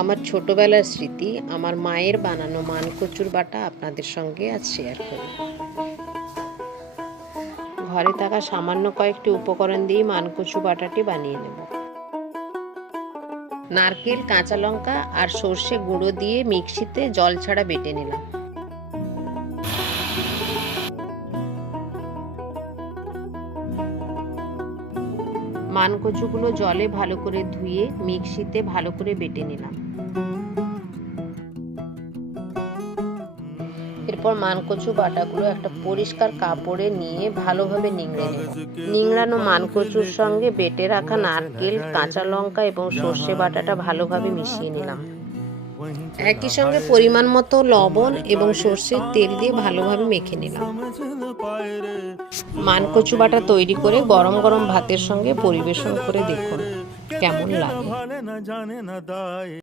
আমার ছোটবেলার স্মৃতি, আমার মায়ের বানানো মানকচুর বাটা আপনাদের সঙ্গে আজ শেয়ার করি। ঘরে থাকা সামান্য কয়েকটি উপকরণ দিয়ে মানকচু বাটাটি বানিয়ে নেব। নারকেল, কাঁচা লঙ্কা আর সর্ষে গুঁড়ো দিয়ে মিক্সিতে জল ছাড়া বেটে নিলাম। মানকচুগুলো জলে ভালো করে ধুয়ে মিক্সিতে ভালো করে বেটে নিলাম। এরপর মানকচু বাটাগুলো একটা পরিষ্কার কাপড়ে নিয়ে ভালোভাবে নিংড়ে নেব। নিংড়ানো মানকচুর সঙ্গে বেটে রাখা নারকেল, কাঁচা লঙ্কা এবং সর্ষে বাটাটা ভালোভাবে মিশিয়ে নিলাম। একই সঙ্গে পরিমাণ মতো লবণ এবং সর্ষের তেল দিয়ে ভালোভাবে মেখে নিলাম। মানকচু বাটা তৈরি করে গরম গরম ভাতের সঙ্গে পরিবেশন করে দেখুন কেমন লাগে।